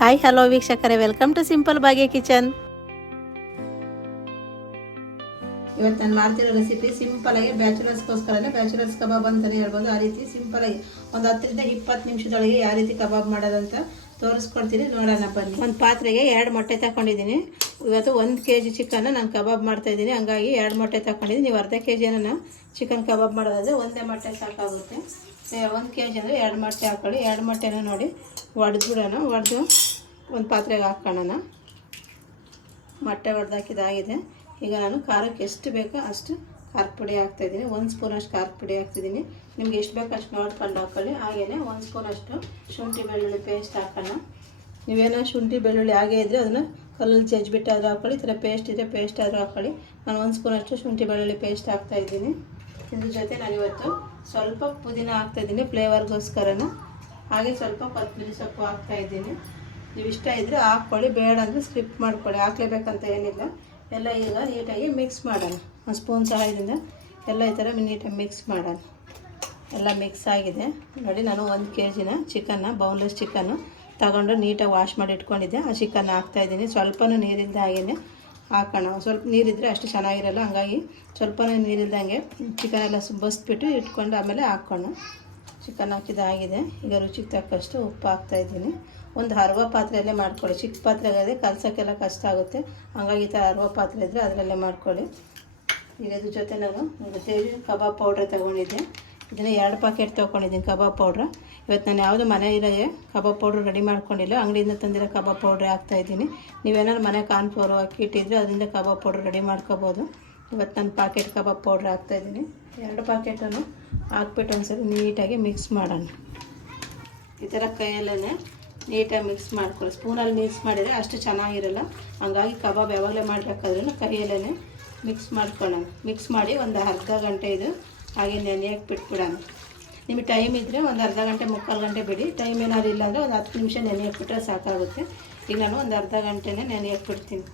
Hi hello ವೀಕ್ಷಕರೇ, welcome to simple Bhagya kitchen. ಇವತ್ತು ನಾನು ಮಾಡ್ತಿರೋ ರೆಸಿಪಿ ಸಿಂಪಲಾಗಿ ಬ್ಯಾಚುಲರ್ಸ್ ಕಬಾಬ್ ಅಂತಲೇ ಹೇಳ್ಬೋದು. ಆ ರೀತಿ ಸಿಂಪಲಾಗಿ ಒಂದು 10ರಿಂದ 20 ನಿಮಿಷದೊಳಗೆ ಯಾವ ರೀತಿ ಕಬಾಬ್ ಮಾಡೋದಂತ ತೋರಿಸ್ಕೊಡ್ತೀನಿ, ನೋಡೋಣ ಬನ್ನಿ. ಒಂದು ಪಾತ್ರೆಗೆ 2 ಮೊಟ್ಟೆ ತಗೊಂಡಿದ್ದೀನಿ. ಇವತ್ತು 1 kg ಚಿಕನ್ ನಾನು ಕಬಾಬ್ ಮಾಡ್ತಾಯಿದ್ದೀನಿ, ಹಂಗಾಗಿ 2 ಮೊಟ್ಟೆ ತಗೊಂಡಿದ್ದೀನಿ. ನೀವು ಅರ್ಧ kg ಚಿಕನ್ ಕಬಾಬ್ ಮಾಡೋದಾದರೆ ಒಂದೇ ಮೊಟ್ಟೆ ಸಾಕಾಗುತ್ತೆ. 1 kg ಅಂದರೆ 2 ಮೊಟ್ಟೆ ಹಾಕೊಳ್ಳಿ. 2 ಮೊಟ್ಟೆನ ನೋಡಿ ಒಡೆದು ಒಂದು ಪಾತ್ರೆಗೆ ಹಾಕೋಣ. ಮೊಟ್ಟೆ ಹೊಡೆದಾಕಿದಾಗಿದೆ. ಈಗ ನಾನು ಖಾರಕ್ಕೆ ಎಷ್ಟು ಬೇಕೋ ಅಷ್ಟು ಖಾರದ ಪುಡಿ ಹಾಕ್ತಾಯಿದ್ದೀನಿ. 1 ಸ್ಪೂನ್ ಅಷ್ಟು ಖಾರದ ಪುಡಿ ಹಾಕ್ತಿದ್ದೀನಿ. ನಿಮ್ಗೆ ಎಷ್ಟು ಬೇಕೋ ಅಷ್ಟು ನೋಡ್ಕೊಂಡು ಹಾಕೊಳ್ಳಿ. ಹಾಗೆಯೇ 1 ಸ್ಪೂನ್ ಅಷ್ಟು ಶುಂಠಿ ಬೆಳ್ಳುಳ್ಳಿ ಪೇಸ್ಟ್ ಹಾಕೋಣ. ನೀವೇನೋ ಶುಂಠಿ ಬೆಳ್ಳುಳ್ಳಿ ಹಾಗೇ ಇದ್ದರೆ ಅದನ್ನು ಕಲ್ಲಲ್ಲಿ ಜಜ್ಜಿಬಿಟ್ಟು ಆದರೂ ಹಾಕೊಳ್ಳಿ, ಈ ಥರ ಪೇಸ್ಟ್ ಇದ್ದರೆ ಪೇಸ್ಟ್ ಆದರೂ ಹಾಕೊಳ್ಳಿ. ನಾನು 1 ಸ್ಪೂನ್ ಅಷ್ಟು ಶುಂಠಿ ಬೆಳ್ಳುಳ್ಳಿ ಪೇಸ್ಟ್ ಹಾಕ್ತಾಯಿದ್ದೀನಿ. ಇದ್ರ ಜೊತೆ ನಾನಿವತ್ತು ಸ್ವಲ್ಪ ಪುದೀನ ಹಾಕ್ತಾಯಿದ್ದೀನಿ ಫ್ಲೇವರ್ಗೋಸ್ಕರನ. ಹಾಗೆ ಸ್ವಲ್ಪ ಕೊತ್ತಂಬರಿ ಸೊಪ್ಪು ಹಾಕ್ತಾಯಿದ್ದೀನಿ. ನೀವು ಇಷ್ಟ ಇದ್ದರೆ ಹಾಕ್ಕೊಳ್ಳಿ, ಬೇಡ ಅಂದರೆ ಸ್ಕಿಪ್ ಮಾಡ್ಕೊಳ್ಳಿ, ಹಾಕ್ಲೇಬೇಕಂತ ಏನಿಲ್ಲ. ಎಲ್ಲ ಈಗ ನೀಟಾಗಿ ಮಿಕ್ಸ್ ಮಾಡೋಣ. ಒಂದು ಸ್ಪೂನ್ ಸಹಾಯದಿಂದ ಎಲ್ಲ ಈ ಥರ ನೀಟಾಗಿ ಮಿಕ್ಸ್ ಮಾಡೋಣ. ಎಲ್ಲ ಮಿಕ್ಸ್ ಆಗಿದೆ ನೋಡಿ. ನಾನು 1 kg ಚಿಕನ್ನ ಬೌನ್ಲೆಸ್ ಚಿಕನ್ನು ತಗೊಂಡು ನೀಟಾಗಿ ವಾಶ್ ಮಾಡಿ ಇಟ್ಕೊಂಡಿದ್ದೆ. ಆ ಚಿಕನ್ನ ಹಾಕ್ತಾಯಿದ್ದೀನಿ. ಸ್ವಲ್ಪನೂ ನೀರಿಲ್ಲದೆ ಹಾಗೇ ಹಾಕೋಣ. ಸ್ವಲ್ಪ ನೀರಿದ್ದರೆ ಅಷ್ಟು ಚೆನ್ನಾಗಿರಲ್ಲ, ಹಂಗಾಗಿ ಸ್ವಲ್ಪನೂ ನೀರಿಲ್ದಂಗೆ ಚಿಕನೆಲ್ಲ ಬಸ್ಬಿಟ್ಟು ಇಟ್ಕೊಂಡು ಆಮೇಲೆ ಹಾಕೋಣ. ಚಿಕನ್ ಹಾಕಿದಾಗಿದೆ. ಈಗ ರುಚಿಗೆ ತಕ್ಕಷ್ಟು ಉಪ್ಪು ಹಾಕ್ತಾಯಿದ್ದೀನಿ. ಒಂದು ಹರವ ಪಾತ್ರೆಯಲ್ಲೇ ಮಾಡ್ಕೊಳ್ಳಿ. ಚಿಕ್ಕ ಪಾತ್ರೆಗಾದರೆ ಕಲ್ಸೋಕ್ಕೆಲ್ಲ ಕಷ್ಟ ಆಗುತ್ತೆ, ಹಂಗಾಗಿ ಈ ಥರ ಹರವ ಪಾತ್ರೆ ಇದ್ದರೆ ಅದರಲ್ಲೇ ಮಾಡ್ಕೊಳ್ಳಿ. ಈಗ ಇದ್ರ ಜೊತೆ ನಾನು ಕಬಾಬ್ ಪೌಡ್ರ್ ತೊಗೊಂಡಿದ್ದೆ. ಇದನ್ನು 2 ಪ್ಯಾಕೆಟ್ ತೊಗೊಂಡಿದ್ದೀನಿ ಕಬಾಬ್ ಪೌಡ್ರ್. ಇವತ್ತು ನಾನು ಯಾವುದು ಮನೆಯಲ್ಲೇ ಕಬಾಬ್ ಪೌಡ್ರ್ ರೆಡಿ ಮಾಡ್ಕೊಂಡಿಲ್ಲ, ಅಂಗಡಿಯಿಂದ ತಂದಿರೋ ಕಬಾಬ್ ಪೌಡ್ರ್ ಹಾಕ್ತಾಯಿದ್ದೀನಿ. ನೀವೇನಾದ್ರು ಮನೆ ಕಾರ್ನ್ಫ್ಲೋರು ಅಕ್ಕಿ ಇಟ್ಟಿದ್ರೆ ಅದರಿಂದ ಕಬಾಬ್ ಪೌಡ್ರ್ ರೆಡಿ ಮಾಡ್ಕೋಬೋದು. ಇವತ್ತು ನಾನು ಪ್ಯಾಕೆಟ್ ಕಬಾಬ್ ಪೌಡ್ರ್ ಹಾಕ್ತಾಯಿದ್ದೀನಿ. 2 ಪ್ಯಾಕೆಟನ್ನು ಹಾಕ್ಬಿಟ್ಟು ಒಂದ್ಸರಿ ನೀಟಾಗಿ ಮಿಕ್ಸ್ ಮಾಡೋಣ. ಈ ಥರ ಕೈಯಲ್ಲೇ ನೀಟಾಗಿ ಮಿಕ್ಸ್ ಮಾಡ್ಕೊಳ್ಳಿ. ಸ್ಪೂನಲ್ಲಿ ಮಿಕ್ಸ್ ಮಾಡಿದರೆ ಅಷ್ಟು ಚೆನ್ನಾಗಿರಲ್ಲ, ಹಂಗಾಗಿ ಕಬಾಬ್ ಯಾವಾಗಲೇ ಮಾಡಬೇಕಾದ್ರೂ ಕೈಯಲ್ಲೇ ಮಿಕ್ಸ್ ಮಾಡ್ಕೊಳ್ಳೋಣ. ಮಿಕ್ಸ್ ಮಾಡಿ ಒಂದು ಅರ್ಧ ಗಂಟೆ ಇದು ಹಾಗೆ ನೆನೆಯಕ್ಕೆ ಬಿಟ್ಬಿಡೋಣ. ನಿಮಗೆ ಟೈಮ್ ಇದ್ದರೆ ಒಂದು ಅರ್ಧ ಗಂಟೆ 3/4 ಗಂಟೆ ಬಿಡಿ. ಟೈಮ್ ಏನಾದ್ರು ಇಲ್ಲ ಅಂದರೆ ಒಂದು 10 ನಿಮಿಷ ನೆನೆಯಕ್ಕೆ ಬಿಟ್ಟರೆ ಸಾಕಾಗುತ್ತೆ. ಈಗ ನಾನು ಒಂದು ಅರ್ಧ ಗಂಟೆನೇ ನೆನೆಯಕ್ಕೆ ಬಿಡ್ತೀನಿ.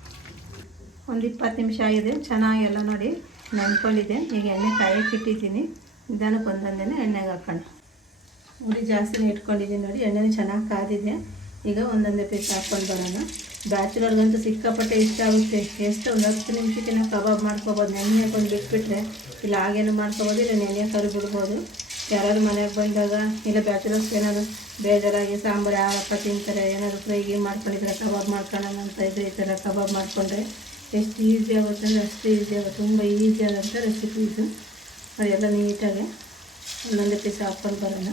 ಒಂದು 20 ನಿಮಿಷ ಆಗಿದೆ. ಚೆನ್ನಾಗಿ ಎಲ್ಲ ನೋಡಿ ನೆನ್ಕೊಂಡಿದ್ದೆ. ಈಗ ಎಣ್ಣೆ ಕಾಯಕ್ಕೆ ಇಟ್ಟಿದ್ದೀನಿ. ನಿಧಾನಕ್ಕೆ ಒಂದೊಂದೇ ಎಣ್ಣೆಗೆ ಹಾಕೋಣ. ಉರಿ ಜಾಸ್ತಿನೇ ಇಟ್ಕೊಂಡಿದ್ದೀನಿ ನೋಡಿ. ಎಣ್ಣೆನೂ ಚೆನ್ನಾಗಿ ಕಾದಿದೆ. ಈಗ ಒಂದೊಂದೇ ಪೀಸ್ ಹಾಕ್ಕೊಂಡು ಬರೋಣ. ಬ್ಯಾಚುಲರ್ಗಂತೂ ಸಿಕ್ಕಾಪಟ್ಟೆ ಇಷ್ಟ ಆಗುತ್ತೆ. ಎಷ್ಟು ಒಂದು 10 ನಿಮಿಷಕ್ಕೆ ನಾವು ಕಬಾಬ್ ಮಾಡ್ಕೊಬೋದು. ನೆನೆಯಕ್ಕೆ ಒಂದು ಬಿಟ್ಬಿಟ್ರೆ ಇಲ್ಲ ಹಾಗೇನು ಮಾಡ್ಕೊಬೋದು, ಇಲ್ಲ ನೆನೆಯಕ್ಕೆ ಬಿಡ್ಬೋದು. ಯಾರಾದ್ರು ಮನೆಗೆ ಬಂದಾಗ ಇಲ್ಲ ಬ್ಯಾಚುಲರ್ಸ್ ಏನಾದ್ರು ಬೇಜಾರಾಗಿ ಸಾಂಬಾರು ಯಾವಪ್ಪ ತಿಂತಾರೆ, ಏನಾದ್ರು ಫ್ರೈಗೆ ಮಾಡ್ಕೊಂಡಿದ್ರೆ ಕಬಾಬ್ ಮಾಡ್ಕೊಳ್ಳೋಣ ಅಂತ ಇದ್ದರೆ ಈ ಥರ ಕಬಾಬ್ ಮಾಡಿಕೊಂಡ್ರೆ ಎಷ್ಟು ಈಸಿ ಆಗುತ್ತೆ ಅಂದರೆ ಅಷ್ಟು ಈಸಿ ಆಗುತ್ತೆ. ತುಂಬ ಈಸಿ ಆದಂಥ ರೆಸಿಪಿ ಇದು. ಅದೆಲ್ಲ ನೀಟಾಗಿ ಒಂದೊಂದೇ ಪೀಸ್ ಹಾಕ್ಕೊಂಡು ಬರೋಣ.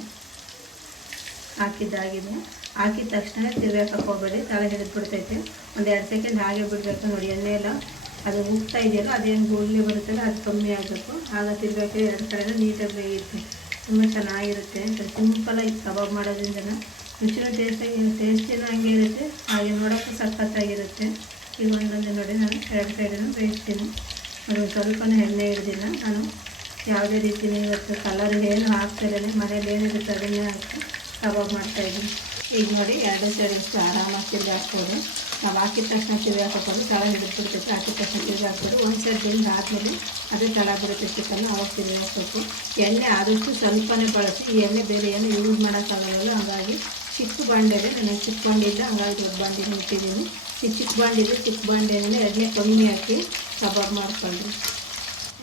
ಹಾಕಿದ್ದಾಗಿದೆ. ಹಾಕಿದ ತಕ್ಷಣ ತಿರ್ಗಾಕಕ್ಕೆ ಹೋಗಬೇಡಿ, ತಲೆ ಹಿಡಿದು ಬಿಡ್ತೈತೆ. ಒಂದು 2 ಸೆಕೆಂಡ್ ಹಾಗೆ ಬಿಡಬೇಕು ನೋಡಿ. ಎಣ್ಣೆ ಎಲ್ಲ ಅದು ಉಗ್ತಾ ಇದೆಯಲ್ಲ, ಅದೇನು ಗುಳ್ಳೆ ಬರುತ್ತಲ್ಲ ಅದು ಕಮ್ಮಿ ಆಗಬೇಕು. ಆಗ ತಿರ್ಗಾಕೆ 2 ಕಡೆನೂ ನೀಟಾಗಿ ಬೇಯುತ್ತೆ. ತುಂಬ ಚೆನ್ನಾಗಿರುತ್ತೆ. ಸಿಂಪಲಾಗಿ ಕಬಾಬ್ ಮಾಡೋದ್ರಿಂದ ರುಚಿನೂ ಟೇಸ್ಟಿನೂ ಹಂಗೆ ಇರುತ್ತೆ, ಹಾಗೆ ನೋಡೋಕ್ಕೂ ಸಖತ್ತಾಗಿರುತ್ತೆ. ಈಗ ಒಂದೊಂದೇ ನೋಡಿ ನಾನು 2 ಸೈಡನ್ನು ಬೇಯಿಸ್ತೀನಿ. ಅದು ಸ್ವಲ್ಪನೂ ಎಣ್ಣೆ ಹಿಡಿದಿಲ್ಲ. ನಾನು ಯಾವುದೇ ರೀತಿಯೂ ಇವತ್ತು ಕಲರ್ ಏನು ಹಾಕ್ತಿರೇ ಮನೇಲಿ ಏನಿರುತ್ತೆ ಅದನ್ನೇ ಹಾಕಿ ಕಬಾಬ್ ಮಾಡ್ತಾಯಿದ್ದೀನಿ. ಈಗ ನೋಡಿ 2 ಸೈಡಷ್ಟು ಆರಾಮಾಗಿ ತಿರ್ಗಿ ಹಾಕ್ಬೋದು. ನಾವು ಹಾಕಿದ ತಕ್ಷಣ ತಿರ್ಗಿ ಹಾಕೋದು ತಳ ಹಿಡಿದ್ಬಿಡ್ತೈತೆ. ಹಾಕಿದ ತಕ್ಷಣ ತಿರ್ಗಿ ಹಾಕ್ಬೋದು. ಒಂದು ಸೈಡ್ ಬೆಂದು ಆದಮೇಲೆ ಅದೇ ತಳ ಬರುತ್ತೆ ಚಿಕನ್ನು, ಅವಾಗ ತಿರ್ಗಿ ಹಾಕಬೇಕು. ಎಣ್ಣೆ ಆದಷ್ಟು ಸ್ವಲ್ಪನೇ ಬಳಸಿ. ಈ ಎಣ್ಣೆ ಬೇರೆ ಏನು ಯೂಸ್ ಮಾಡೋಕ್ಕಾಗಲ್ಲ, ಹಾಗಾಗಿ ಚಿಕ್ಕ ಬಾಂಡೆ ಇದೆ. ನನಗೆ ಚಿಕ್ಕ ಬಾಂಡೆ ಇಲ್ಲ, ಹಂಗಾಗಿ ದೊಡ್ಡ ಬಾಂಡೆನ ಇಟ್ಟಿದ್ದೀನಿ. ಈ ಚಿಕ್ಕ ಬಾಂಡೆ ಇದೆ, ಚಿಕ್ಕ ಬಾಂಡೆನೇ ಎಣ್ಣೆ ಕಮ್ಮಿ ಹಾಕಿ ಕಬಾಬ್ ಮಾಡ್ಕೊಂಡ್ರಿ.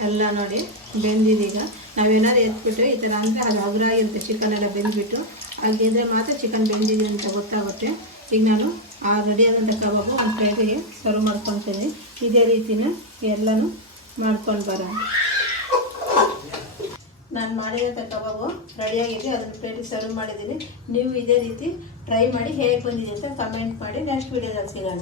ಎಲ್ಲ ನೋಡಿ ಬೆಂದಿದೀಗ. ನಾವೇನಾದ್ರು ಎತ್ಬಿಟ್ರೆ ಈ ಥರ ಅಂದರೆ ಅದು ಹಗುರಾಗಿರುತ್ತೆ. ಚಿಕನ್ ಎಲ್ಲ ಬೆಂದುಬಿಟ್ಟು ಹಾಗಿದ್ರೆ ಮಾತ್ರ ಚಿಕನ್ ಬೆಂದಿದೆ ಅಂತ ಗೊತ್ತಾಗುತ್ತೆ. ಈಗ ನಾನು ಆ ರೆಡಿಯಾದಂಥ ಕಬಾಬು ಒಂದು ಪ್ಲೇಟಿಗೆ ಸರ್ವ್ ಮಾಡ್ಕೊತೀನಿ. ಇದೇ ರೀತಿನ ಎಲ್ಲನೂ ಮಾಡ್ಕೊಂಡು ಬರೋಣ. ನಾನು ಮಾಡಿರೋಂಥ ಕಬಾಬು ರೆಡಿಯಾಗಿದೆ, ಅದನ್ನು ಪ್ಲೇಟಿಗೆ ಸರ್ವ್ ಮಾಡಿದ್ದೀನಿ. ನೀವು ಇದೇ ರೀತಿ ಟ್ರೈ ಮಾಡಿ ಹೇಗೆ ಬಂದಿದೆ ಅಂತ ಕಮೆಂಟ್ ಮಾಡಿ. ನೆಕ್ಸ್ಟ್ ವೀಡಿಯೋದಲ್ಲಿ ಸಿಗೋಣ.